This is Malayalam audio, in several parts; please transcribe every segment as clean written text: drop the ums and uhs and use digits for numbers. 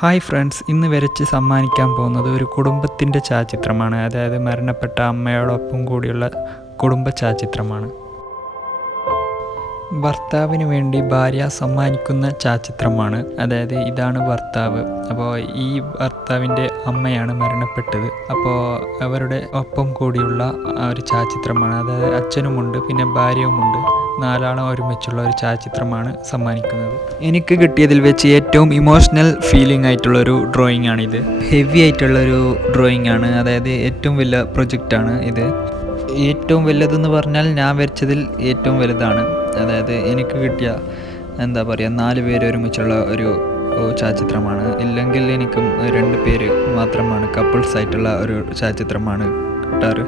ഹായ് ഫ്രണ്ട്സ്, ഇന്ന് വരച്ച് സമ്മാനിക്കാൻ പോകുന്നത് ഒരു കുടുംബത്തിൻ്റെ ഛായാചിത്രമാണ്. അതായത് മരണപ്പെട്ട അമ്മയോടൊപ്പം കൂടിയുള്ള കുടുംബ ഛായാചിത്രമാണ്. ഭർത്താവിന് വേണ്ടി ഭാര്യ സമ്മാനിക്കുന്ന ഛായാചിത്രമാണ്. അതായത് ഇതാണ് ഭർത്താവ്. അപ്പോൾ ഈ ഭർത്താവിൻ്റെ അമ്മയാണ് മരണപ്പെട്ടത്. അപ്പോൾ അവരുടെ ഒപ്പം കൂടിയുള്ള ഒരു ഛായാചിത്രമാണ്. അതായത് അച്ഛനുമുണ്ട്, പിന്നെ ഭാര്യയുമുണ്ട്. നാലാളും ഒരുമിച്ചുള്ള ഒരു ഛായാചിത്രമാണ് സമ്മാനിക്കുന്നത്. എനിക്ക് കിട്ടിയതിൽ വെച്ച് ഏറ്റവും ഇമോഷണൽ ഫീലിംഗ് ആയിട്ടുള്ളൊരു ഡ്രോയിങ് ആണിത്. ഹെവി ആയിട്ടുള്ളൊരു ഡ്രോയിങ് ആണ്. അതായത് ഏറ്റവും വലിയ പ്രൊജക്റ്റാണ് ഇത്. ഏറ്റവും വലുതെന്ന് പറഞ്ഞാൽ ഞാൻ വരച്ചതിൽ ഏറ്റവും വലുതാണ്. അതായത് എനിക്ക് കിട്ടിയ 4 പേര് ഒരുമിച്ചുള്ള ഒരു ഛായാചിത്രമാണ്. ഇല്ലെങ്കിൽ എനിക്കും 2 പേര് മാത്രമാണ്, കപ്പിൾസ് ആയിട്ടുള്ള ഒരു ഛായാചിത്രമാണ് കിട്ടാറ്.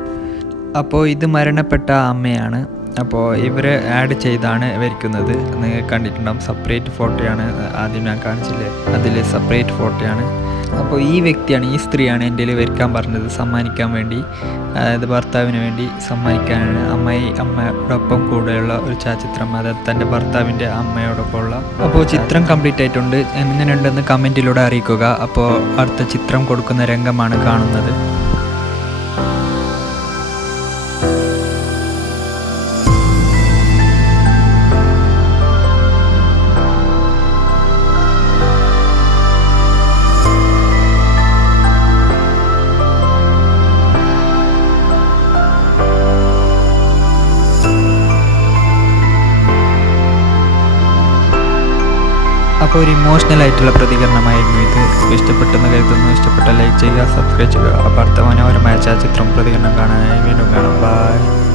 അപ്പോൾ ഇത് മരണപ്പെട്ട അമ്മയാണ്. അപ്പോൾ ഇവരെ ആഡ് ചെയ്താണ് വരയ്ക്കുന്നത്. നിങ്ങൾ കണ്ടിട്ടുണ്ടാകും, സെപ്പറേറ്റ് ഫോട്ടോയാണ്. ആദ്യം ഞാൻ കാണിച്ചില്ലേ, അതിൽ സെപ്പറേറ്റ് ഫോട്ടോയാണ്. അപ്പോൾ ഈ വ്യക്തിയാണ്, ഈ സ്ത്രീയാണ് എൻ്റെ വരയ്ക്കാൻ പറഞ്ഞത് സമ്മാനിക്കാൻ വേണ്ടി. അതായത് ഭർത്താവിന് വേണ്ടി സമ്മാനിക്കാനാണ്. അമ്മയോടൊപ്പം കൂടെയുള്ള ഒരു ഛായാചിത്രം, അതായത് തൻ്റെ ഭർത്താവിൻ്റെ അമ്മയോടൊപ്പമുള്ള. അപ്പോൾ ചിത്രം കംപ്ലീറ്റ് ആയിട്ടുണ്ട്. എങ്ങനെയുണ്ടെന്ന് കമൻറ്റിലൂടെ അറിയിക്കുക. അപ്പോൾ അടുത്ത ചിത്രം കൊടുക്കുന്ന രംഗമാണ് കാണുന്നത്. അപ്പോൾ ഒരു ഇമോഷണൽ ആയിട്ടുള്ള പ്രതികരണമായിരുന്നു ഇത്. ഇഷ്ടപ്പെട്ടെന്ന് കരുതുന്നു. ഇഷ്ടപ്പെട്ട ലൈക്ക് ചെയ്യുക, സബ്സ്ക്രൈബ് ചെയ്യുക. അപ്പോൾ അടുത്ത മനോഹരമായ ഛായാചിത്രം പ്രതികരണം കാണാനായി വീണ്ടും കാണാം. ബൈ.